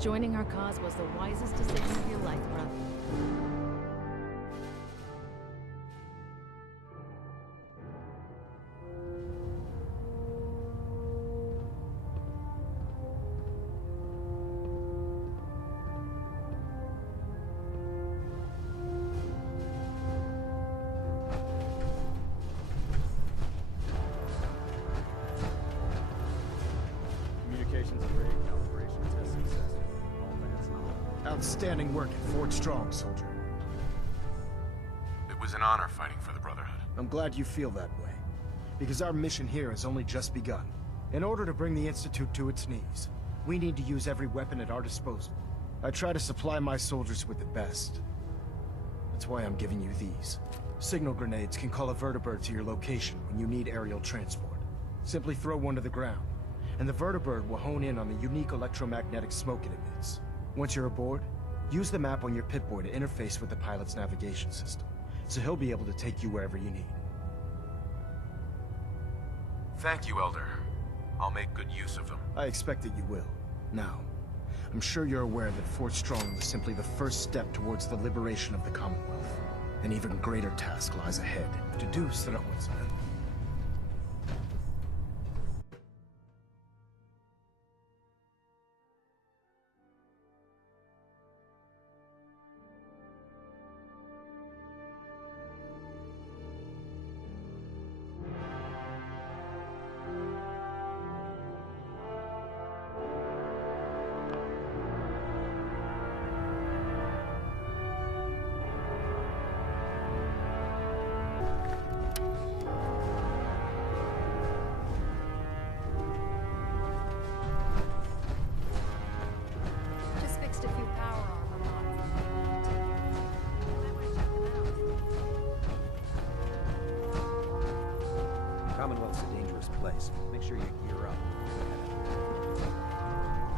Joining our cause was the wisest decision of your life, brother. Communications array calibration test successful. All bands on. Outstanding work at Fort Strong, soldier. It was an honor fighting for the Brotherhood. I'm glad you feel that way, because our mission here has only just begun. In order to bring the Institute to its knees, we need to use every weapon at our disposal. I try to supply my soldiers with the best. That's why I'm giving you these. Signal grenades can call a vertibird to your location when you need aerial transport. Simply throw one to the ground, and the vertibird will hone in on the unique electromagnetic smoke it emits. Once you're aboard, use the map on your Pip-Boy to interface with the pilot's navigation system, so he'll be able to take you wherever you need. Thank you, Elder. I'll make good use of them. I expect that you will. Now, I'm sure you're aware that Fort Strong was simply the first step towards the liberation of the Commonwealth. An even greater task lies ahead. To do so, Just fixed a few power armor mods. Might want to check them out. Commonwealth's a dangerous place. Make sure you gear up.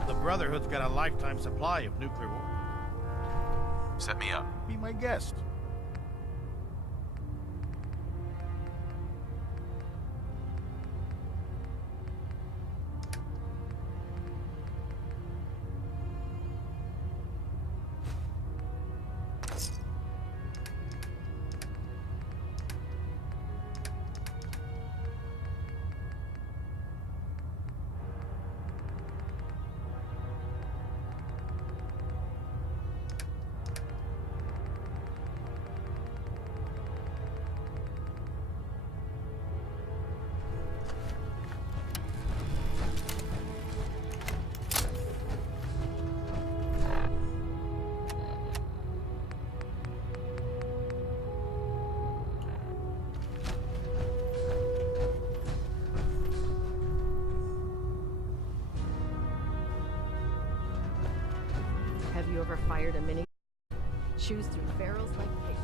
The Brotherhood's got a lifetime supply of nuclear war. Set me up. Be my guest. Have you ever fired a mini? Chews through barrels like paper.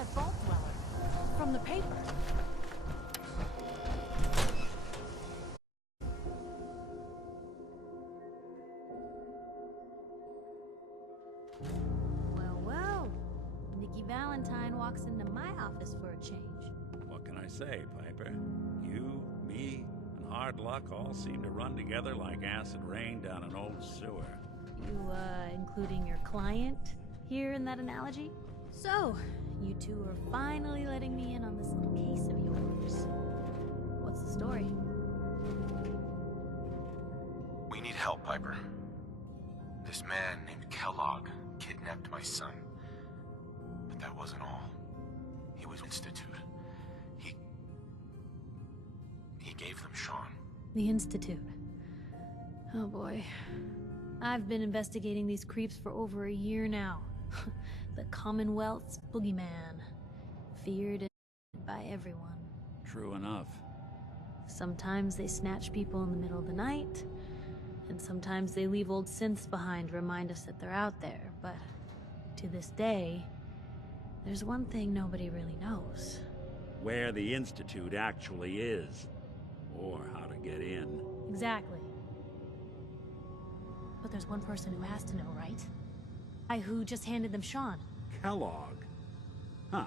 that vault dweller from the paper. Well, well. Nikki Valentine walks into my office for a change. What can I say, Piper? You, me, and hard luck all seem to run together like acid rain down an old sewer. You, including your client here in that analogy? So, you two are finally letting me in on this little case of yours. What's the story? We need help, Piper. This man named Kellogg kidnapped my son. But that wasn't all. He was Institute. He gave them Sean. The Institute. Oh boy. I've been investigating these creeps for over a year now. The Commonwealth's boogeyman. Feared and by everyone. True enough. Sometimes they snatch people in the middle of the night, and sometimes they leave old synths behind to remind us that they're out there, but to this day, there's one thing nobody really knows. Where the Institute actually is. Or how to get in. Exactly. But there's one person who has to know, right? I who just handed them Sean. Kellogg. Huh.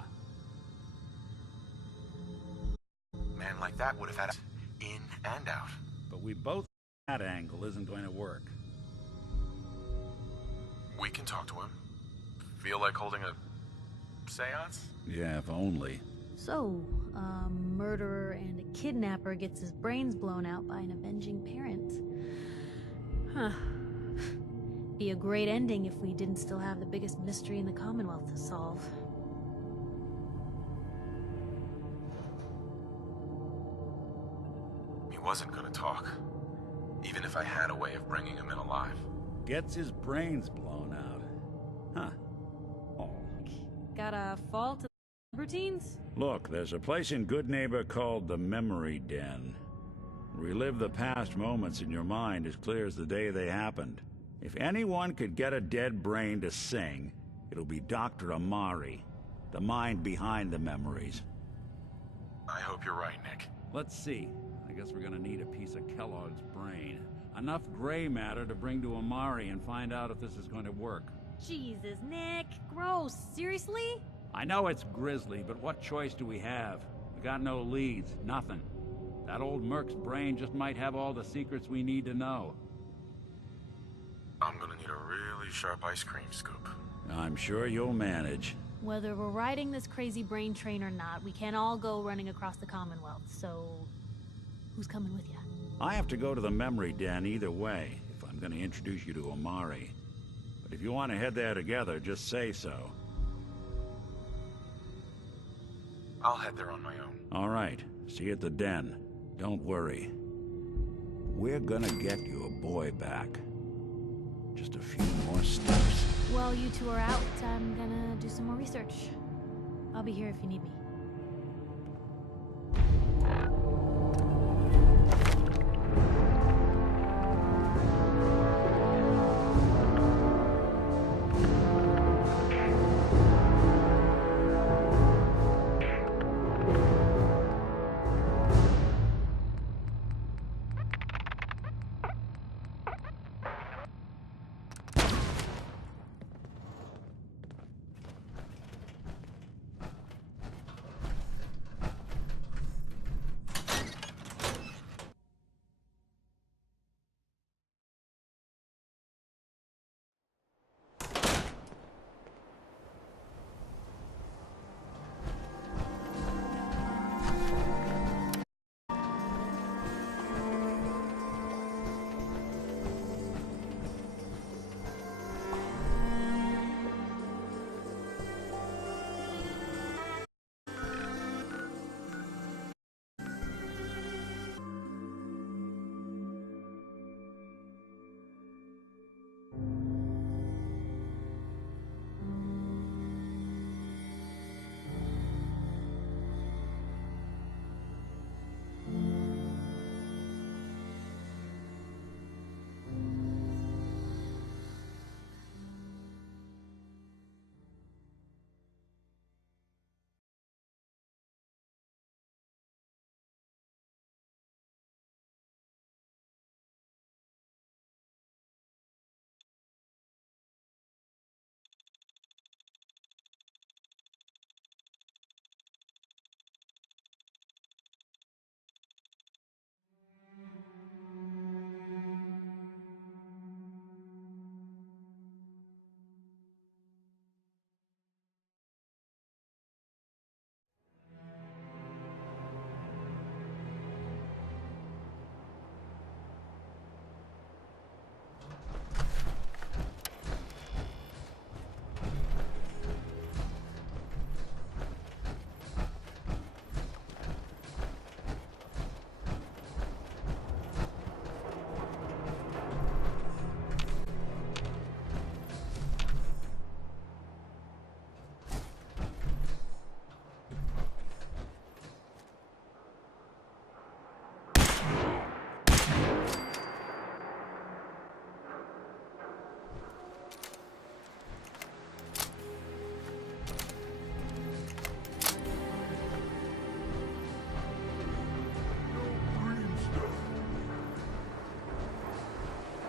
Man like that would have had us in and out. But we both that angle isn't going to work. We can talk to him. Feel like holding a seance? Yeah, if only. So, a murderer and a kidnapper gets his brains blown out by an avenging parent. Huh. Be a great ending if we didn't still have the biggest mystery in the Commonwealth to solve. He wasn't gonna talk. Even if I had a way of bringing him in alive. Gets his brains blown out. Huh. Oh. Got a fall to the routines? Look, there's a place in Good Neighbor called the Memory Den. Relive the past moments in your mind as clear as the day they happened. If anyone could get a dead brain to sing, it'll be Dr. Amari, the mind behind the memories. I hope you're right, Nick. Let's see. I guess we're gonna need a piece of Kellogg's brain. Enough gray matter to bring to Amari and find out if this is going to work. Jesus, Nick. Gross. Seriously? I know it's grisly, but what choice do we have? We got no leads, nothing. That old Merc's brain just might have all the secrets we need to know. I'm gonna need a really sharp ice cream scoop. I'm sure you'll manage. Whether we're riding this crazy brain train or not, we can't all go running across the Commonwealth, so... who's coming with you? I have to go to the Memory Den either way, if I'm gonna introduce you to Amari. But if you want to head there together, just say so. I'll head there on my own. All right. See you at the den. Don't worry. We're gonna get your boy back. Just a few more steps. While you two are out, I'm gonna do some more research. I'll be here if you need me.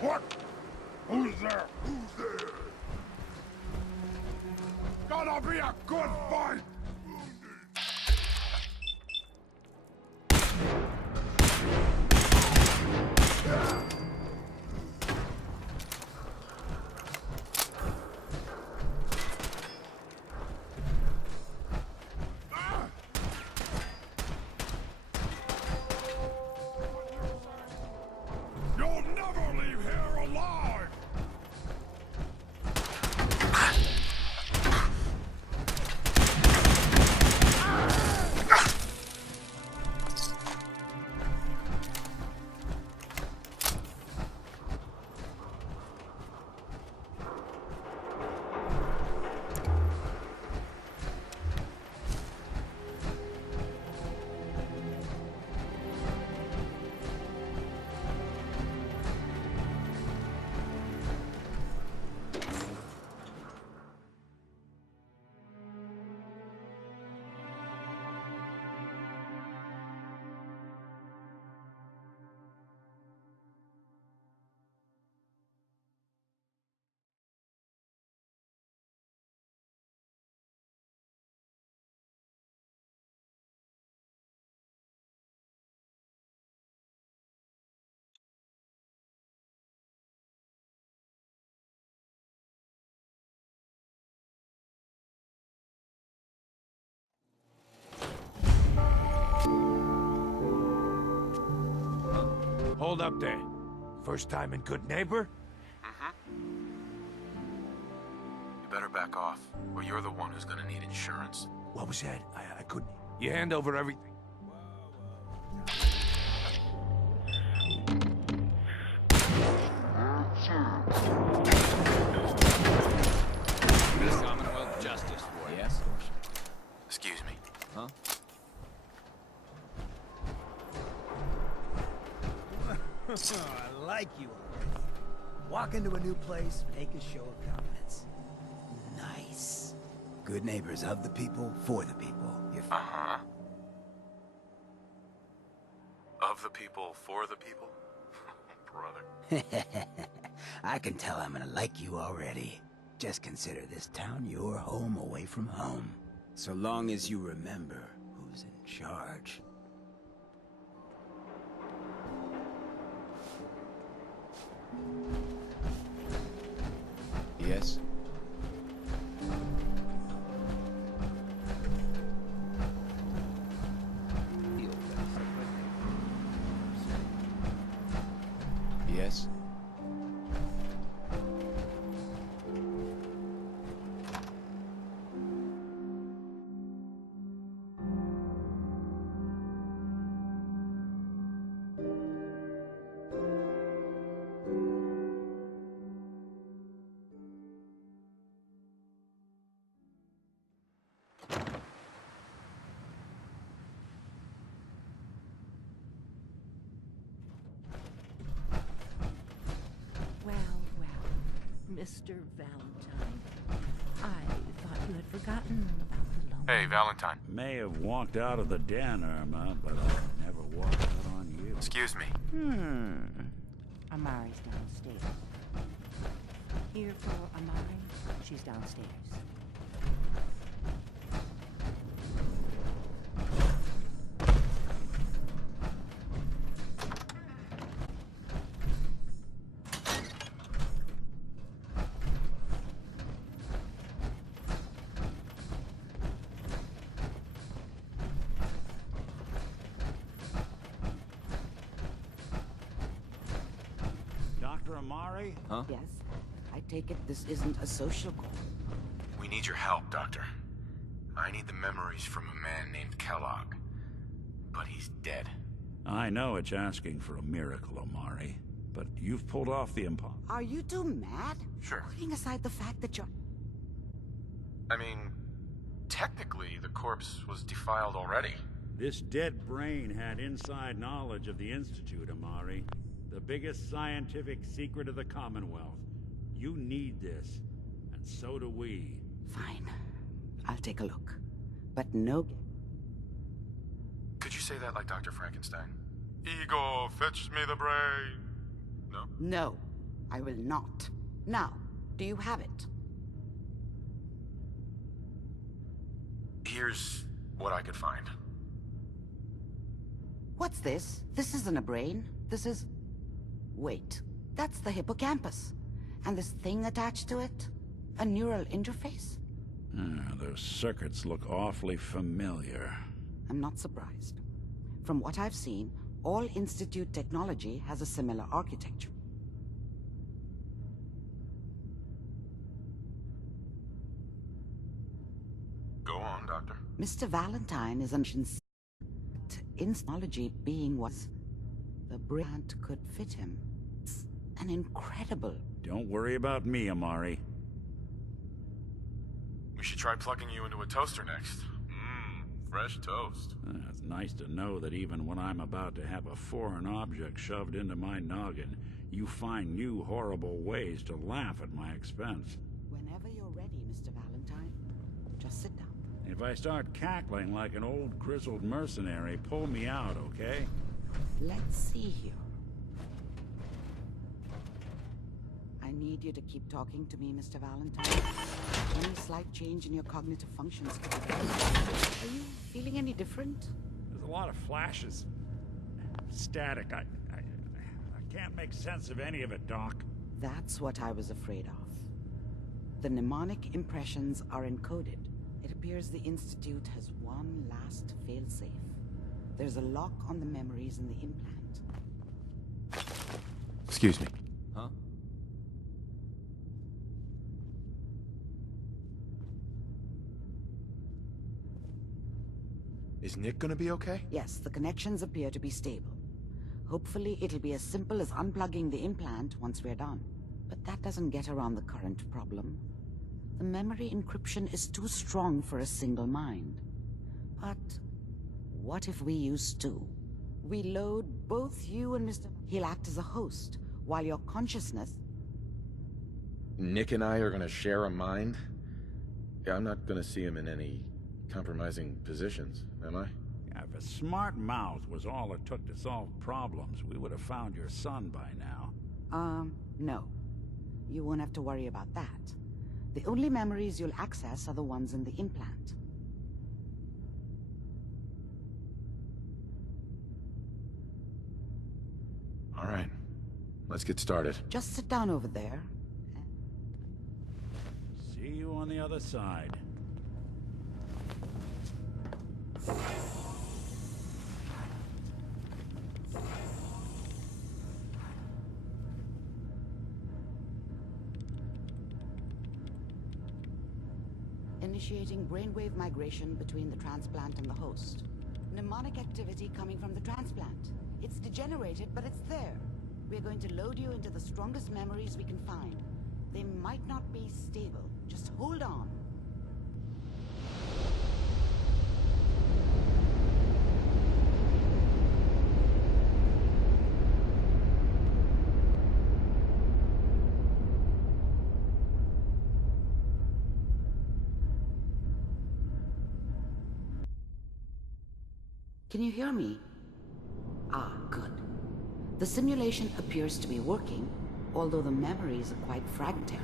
What? Who's there? Who's there? Gonna be a good fight! You'll never leave here alive! Hold up there. First time in Good Neighbor? You better back off, or you're the one who's gonna need insurance. What was that? I couldn't... You hand over everything. This Commonwealth justice for you. Yes? Excuse me. Huh? I like you already. Walk into a new place, make a show of dominance. Nice. Good neighbors of the people, for the people. You're Uh-huh. Of the people, for the people? Brother. I can tell I'm gonna like you already. Just consider this town your home away from home. So long as you remember who's in charge. Yes? Yes? Well, Mr. Valentine, I thought you had forgotten about the loan. Hey, Valentine. May have walked out of the den, Irma, but I never walked out on you. Excuse me. Amari's downstairs. Here for Amari, she's downstairs. Dr. Amari? Huh? Yes, I take it this isn't a social call. We need your help, Doctor. I need the memories from a man named Kellogg. But he's dead. I know it's asking for a miracle, Amari, but you've pulled off the impossible. Are you two mad? Sure. Putting aside the fact that you're... I mean, technically, the corpse was defiled already. This dead brain had inside knowledge of the Institute, Amari. The biggest scientific secret of the Commonwealth. You need this, and so do we. Fine. I'll take a look. But no... Could you say that like Dr. Frankenstein? Ego, fetch me the brain. No? No. I will not. Now, do you have it? Here's what I could find. What's this? This isn't a brain. This is... Wait, that's the hippocampus. And this thing attached to it? A neural interface? Those circuits look awfully familiar. I'm not surprised. From what I've seen, all Institute technology has a similar architecture. Go on, Doctor. Mr. Valentine is an technology being was the brand could fit him. It's an incredible... Don't worry about me, Amari. We should try plugging you into a toaster next. Fresh toast. It's nice to know that even when I'm about to have a foreign object shoved into my noggin, you find new horrible ways to laugh at my expense. Whenever you're ready, Mr. Valentine, just sit down. If I start cackling like an old grizzled mercenary, pull me out, okay? Let's see here. I need you to keep talking to me, Mr. Valentine. Any slight change in your cognitive functions could be bad. Are you feeling any different? There's a lot of flashes. Static. I can't make sense of any of it, Doc. That's what I was afraid of. The mnemonic impressions are encoded. It appears the Institute has one last failsafe. There's a lock on the memories in the implant. Excuse me. Huh? Is Nick gonna be okay? Yes, the connections appear to be stable. Hopefully, it'll be as simple as unplugging the implant once we're done. But that doesn't get around the current problem. The memory encryption is too strong for a single mind. But what if we use two? We load both you and Mr. He'll act as a host, while your consciousness... Nick and I are gonna share a mind? Yeah, I'm not gonna see him in any compromising positions, am I? If a smart mouth was all it took to solve problems, we would have found your son by now. No. You won't have to worry about that. The only memories you'll access are the ones in the implant. All right. Let's get started. Just sit down over there. See you on the other side. Initiating brainwave migration between the transplant and the host. Mnemonic activity coming from the transplant. It's degenerated, but it's there. We're going to load you into the strongest memories we can find. They might not be stable. Just hold on. Can you hear me? Ah, good. The simulation appears to be working, although the memories are quite fragmentary.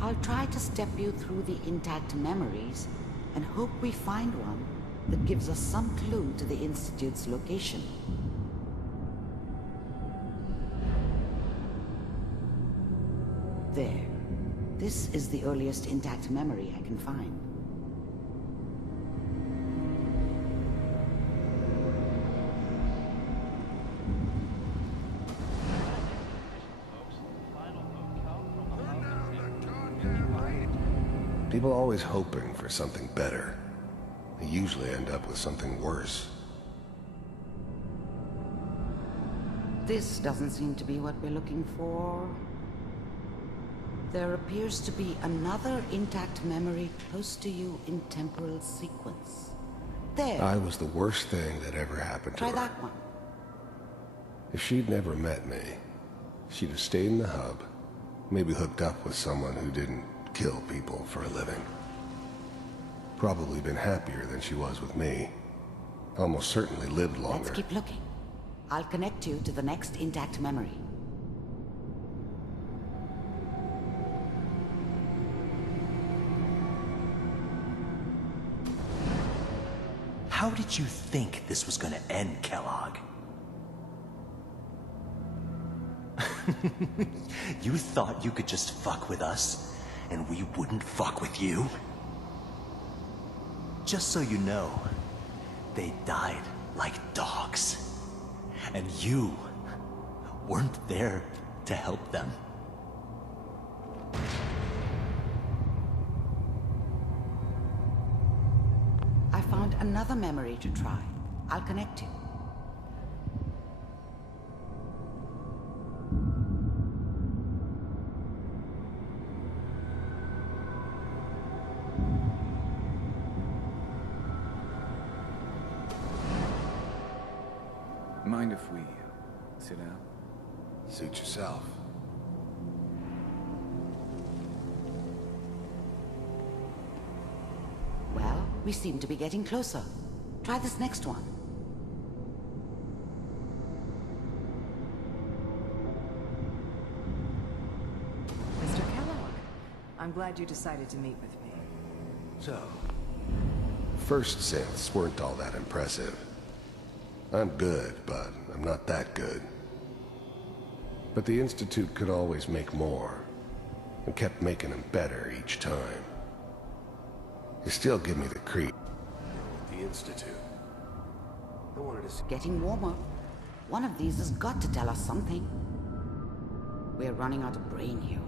I'll try to step you through the intact memories and hope we find one that gives us some clue to the Institute's location. There. This is the earliest intact memory I can find. People are always hoping for something better. They usually end up with something worse. This doesn't seem to be what we're looking for. There appears to be another intact memory close to you in temporal sequence. There. I was the worst thing that ever happened to her. Try that one. If she'd never met me, she'd have stayed in the hub, maybe hooked up with someone who didn't kill people for a living. Probably been happier than she was with me. Almost certainly lived longer. Let's keep looking. I'll connect you to the next intact memory. did you think this was gonna end, Kellogg? You thought you could just fuck with us, and we wouldn't fuck with you? Just so you know, they died like dogs. And you weren't there to help them. I found another memory to try. I'll connect you. Mind if we sit down? Suit yourself. Well, we seem to be getting closer. Try this next one. Mr. Kellogg, I'm glad you decided to meet with me. So, first synths weren't all that impressive. I'm good, but I'm not that good. But the Institute could always make more, and kept making them better each time. They still give me the creep. The Institute. I wanted to see... Getting warmer. One of these has got to tell us something. We're running out of brain here.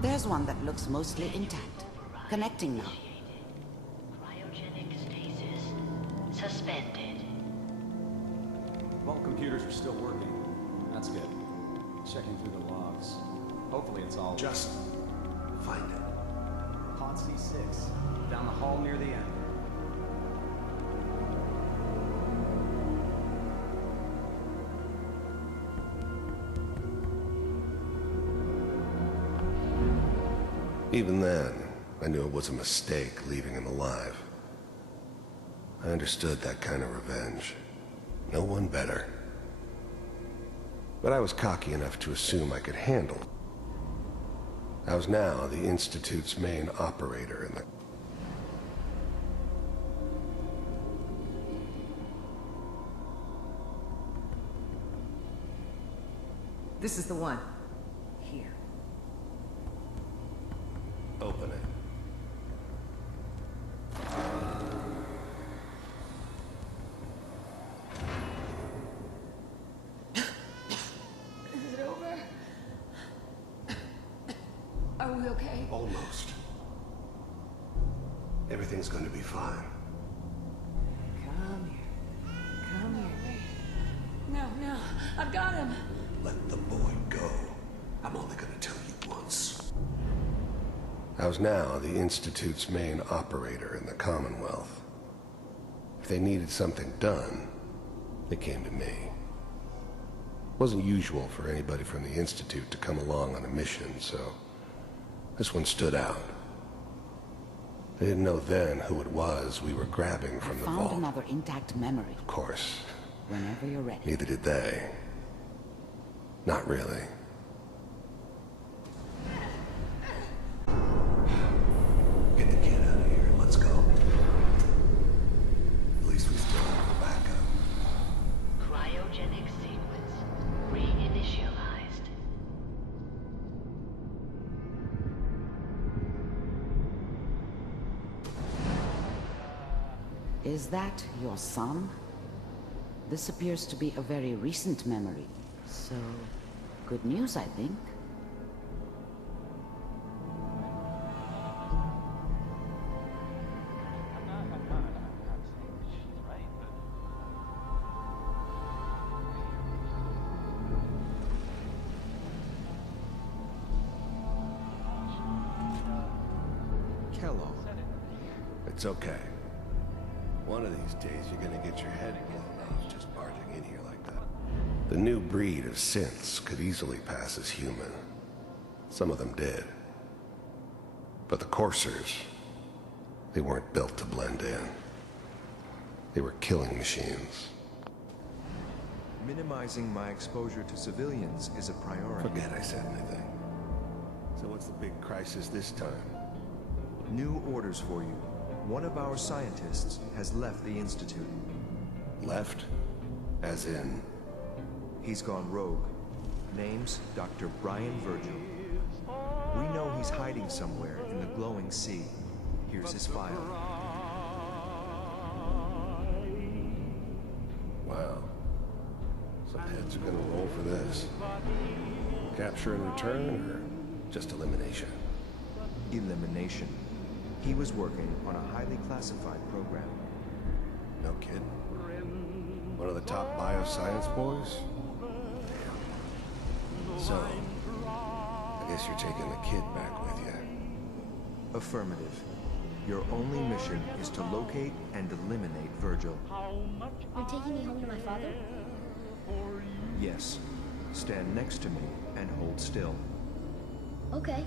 There's one that looks mostly intact. Connecting now. Cryogenic stasis suspended. All computers are still working. That's good. Checking through the logs. Hopefully it's all... Just find it. Pod C6. Down the hall near the end. Even then, I knew it was a mistake leaving him alive. I understood that kind of revenge. No one better. But I was cocky enough to assume I could handle it. I was now the Institute's main operator in the... This is the one. Here. Open it. Is it over? Are we okay? Almost. Everything's going to be fine. Come here. Come here. No, I've got him. Let the boy go. I'm only going to tell you once. I was now the Institute's main operator in the Commonwealth. If they needed something done, they came to me. It wasn't usual for anybody from the Institute to come along on a mission, so this one stood out. They didn't know then who it was we were grabbing from the vault. Found another intact memory. Of course. Whenever you're ready. Neither did they. Not really. Get the kid out of here. Let's go. At least we still have a backup. Cryogenic sequence reinitialized. Is that your son? This appears to be a very recent memory. So, good news, I think. Kellogg. It's okay. One of these days you're gonna get your head blown off just barging in here like that. The new breed of synths could easily pass as human. Some of them did. But the coursers, they weren't built to blend in. They were killing machines. Minimizing my exposure to civilians is a priority. Forget I said anything. So what's the big crisis this time? New orders for you. One of our scientists has left the Institute. Left? As in? He's gone rogue. Name's Dr. Brian Virgil. We know he's hiding somewhere in the glowing sea. Here's his file. Wow. Some heads are gonna roll for this. Capture and return, or just elimination? Elimination. He was working on a highly classified program. No kidding. One of the top bioscience boys? So, I guess you're taking the kid back with you. Affirmative. Your only mission is to locate and eliminate Virgil. You're taking me home to my father? Yes. Stand next to me and hold still. Okay.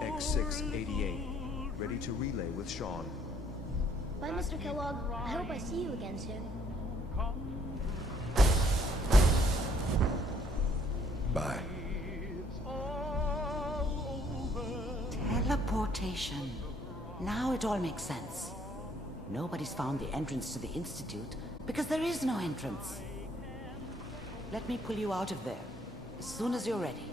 X688. Ready to relay with Sean. Bye, Mr. Kellogg. I hope I see you again soon. Bye. Teleportation. Now it all makes sense. Nobody's found the entrance to the Institute because there is no entrance. Let me pull you out of there as soon as you're ready.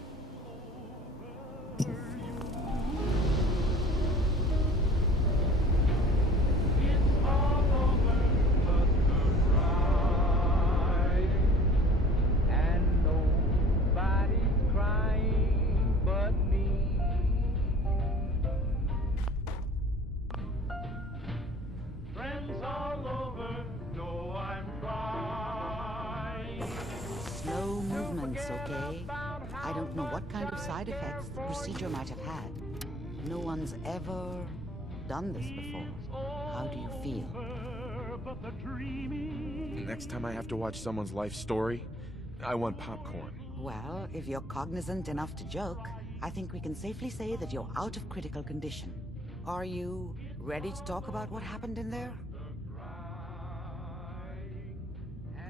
Slow movements, okay? I don't know what kind of side effects the procedure might have had. No one's ever done this before. How do you feel? Next time I have to watch someone's life story, I want popcorn. Well, if you're cognizant enough to joke, I think we can safely say that you're out of critical condition. Are you ready to talk about what happened in there?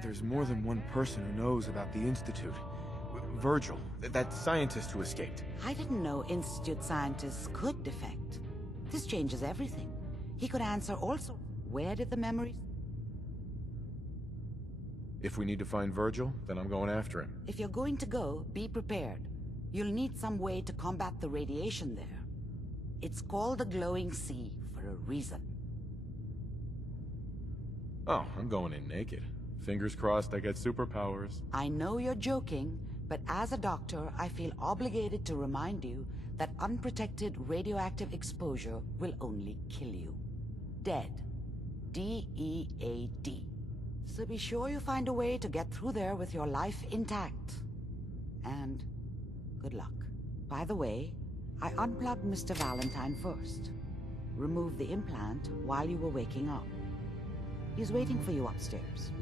There's more than one person who knows about the Institute. Virgil, that scientist who escaped. I didn't know Institute scientists could defect. This changes everything. He could answer also. Where did the memories... If we need to find Virgil, then I'm going after him. If you're going to go, be prepared. You'll need some way to combat the radiation there. It's called the glowing sea for a reason. Oh, I'm going in naked. Fingers crossed I get superpowers. I know you're joking, but as a doctor, I feel obligated to remind you that unprotected radioactive exposure will only kill you. Dead. D-E-A-D. So be sure you find a way to get through there with your life intact. And good luck. By the way, I unplugged Mr. Valentine first. Removed the implant while you were waking up. He's waiting for you upstairs.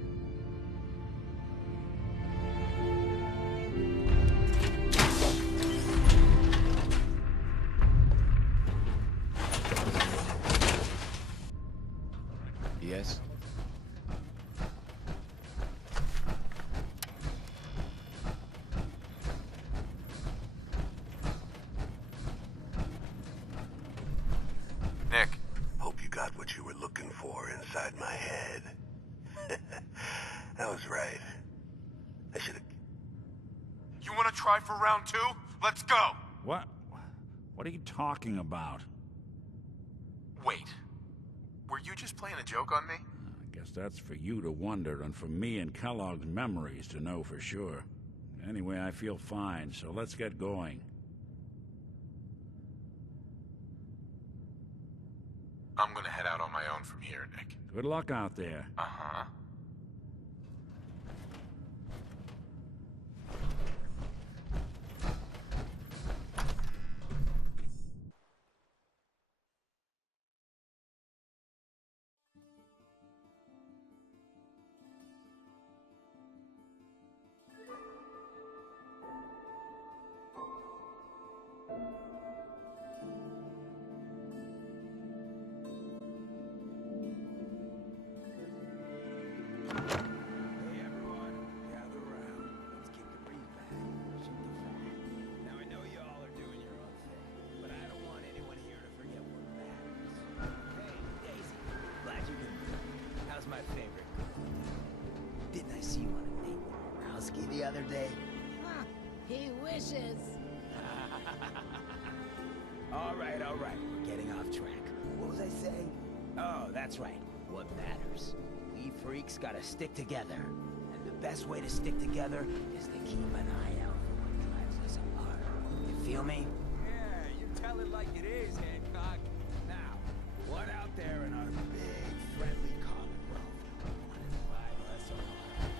Yes? Nick. Hope you got what you were looking for inside my head. That was right. I should have... You want to try for round 2? Let's go! What? What are you talking about? Wait. Were you just playing a joke on me? I guess that's for you to wonder, and for me and Kellogg's memories to know for sure. Anyway, I feel fine, so let's get going. I'm gonna head out on my own from here, Nick. Good luck out there. Uh-huh. the other day? He wishes. All right, we're getting off track. What was I saying? Oh, that's right. What matters? We freaks gotta stick together. And the best way to stick together is to keep an eye out for what drives us apart. You feel me? Yeah, you tell it like it is, Hancock. Now, what out there in our big, friendly Commonwealth wanna drive us apart?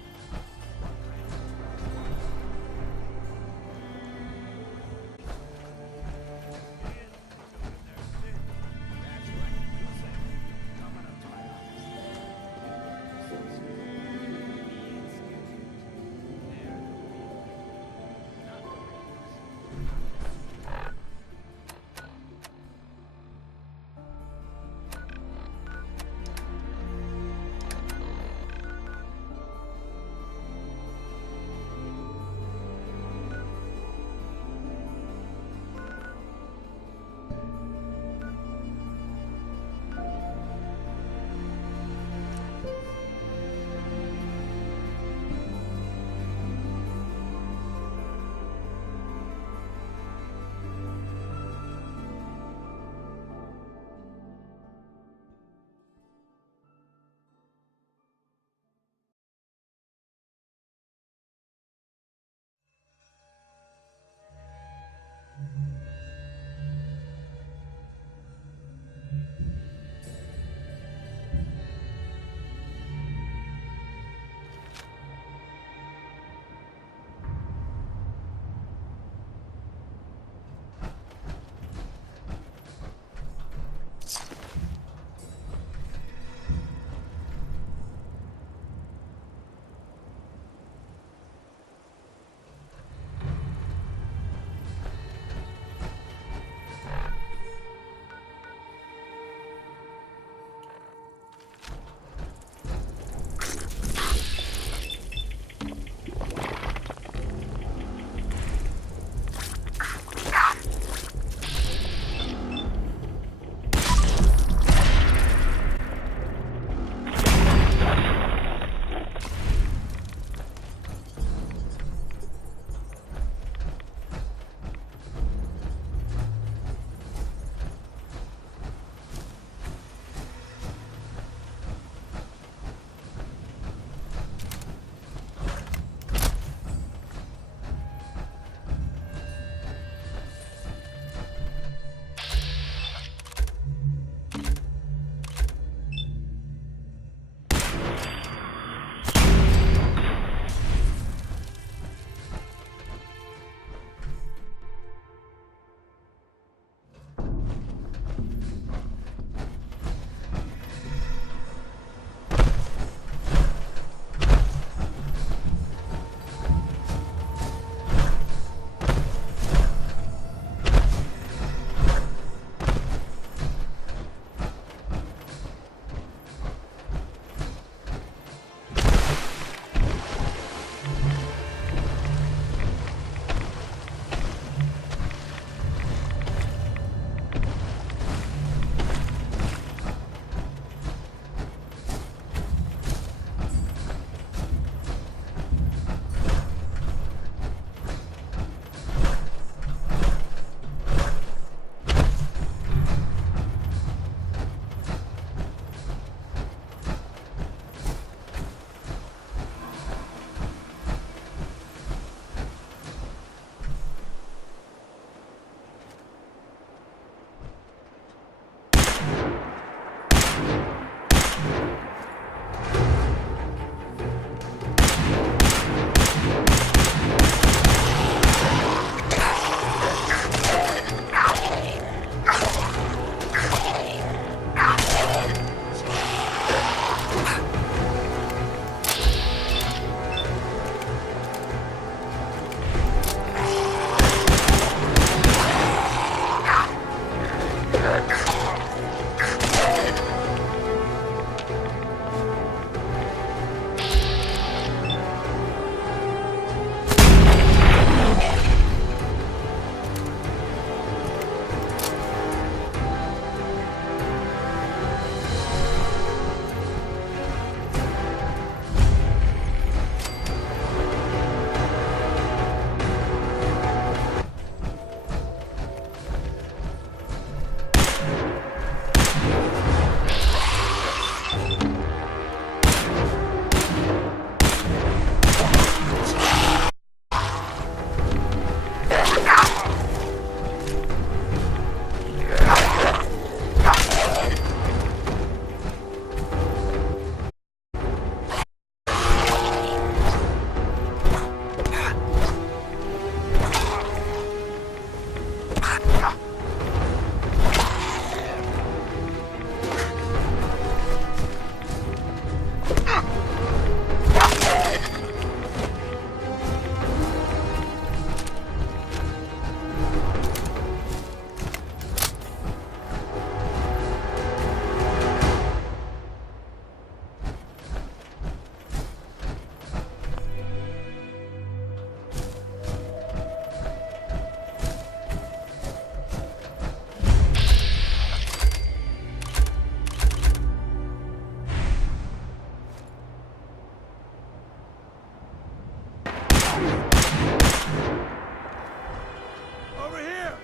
Over here!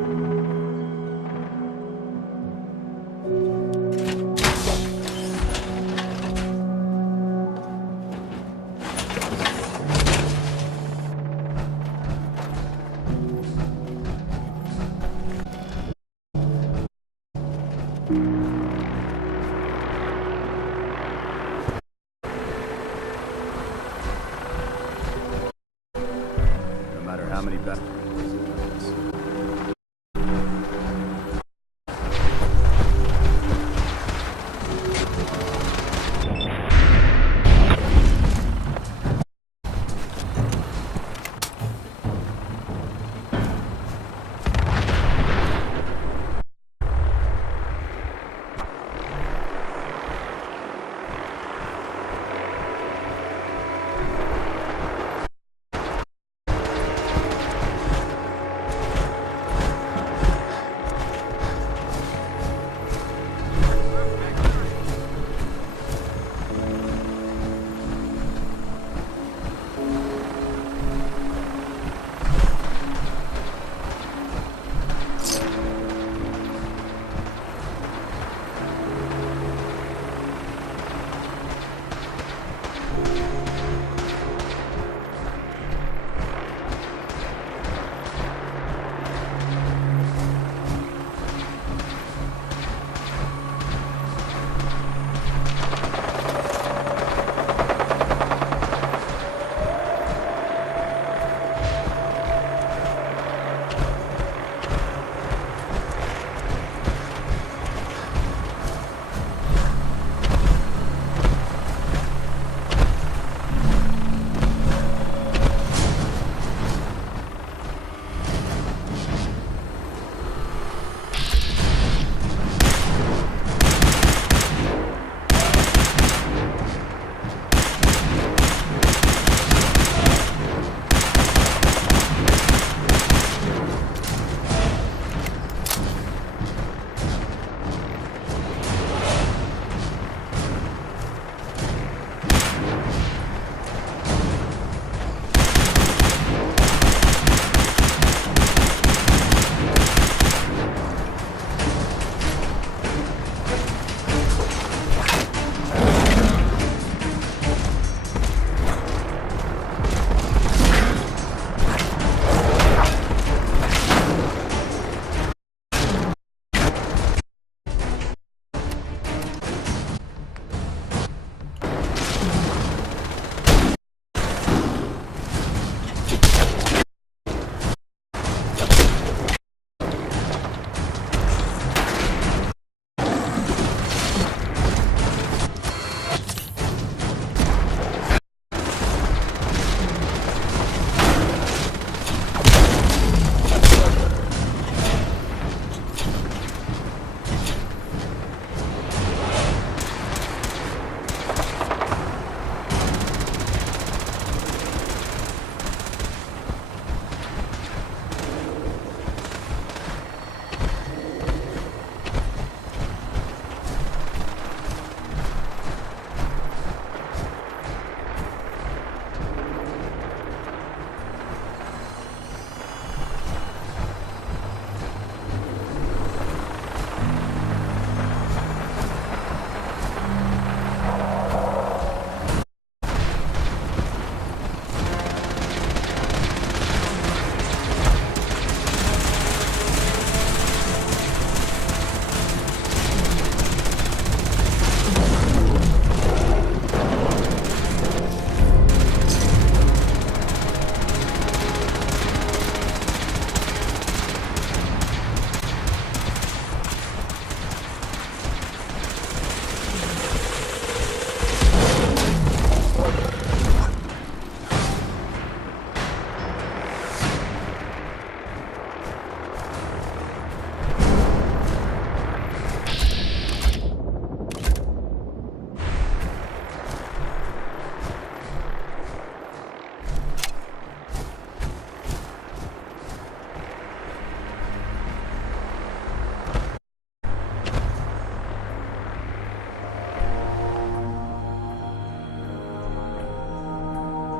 No matter how many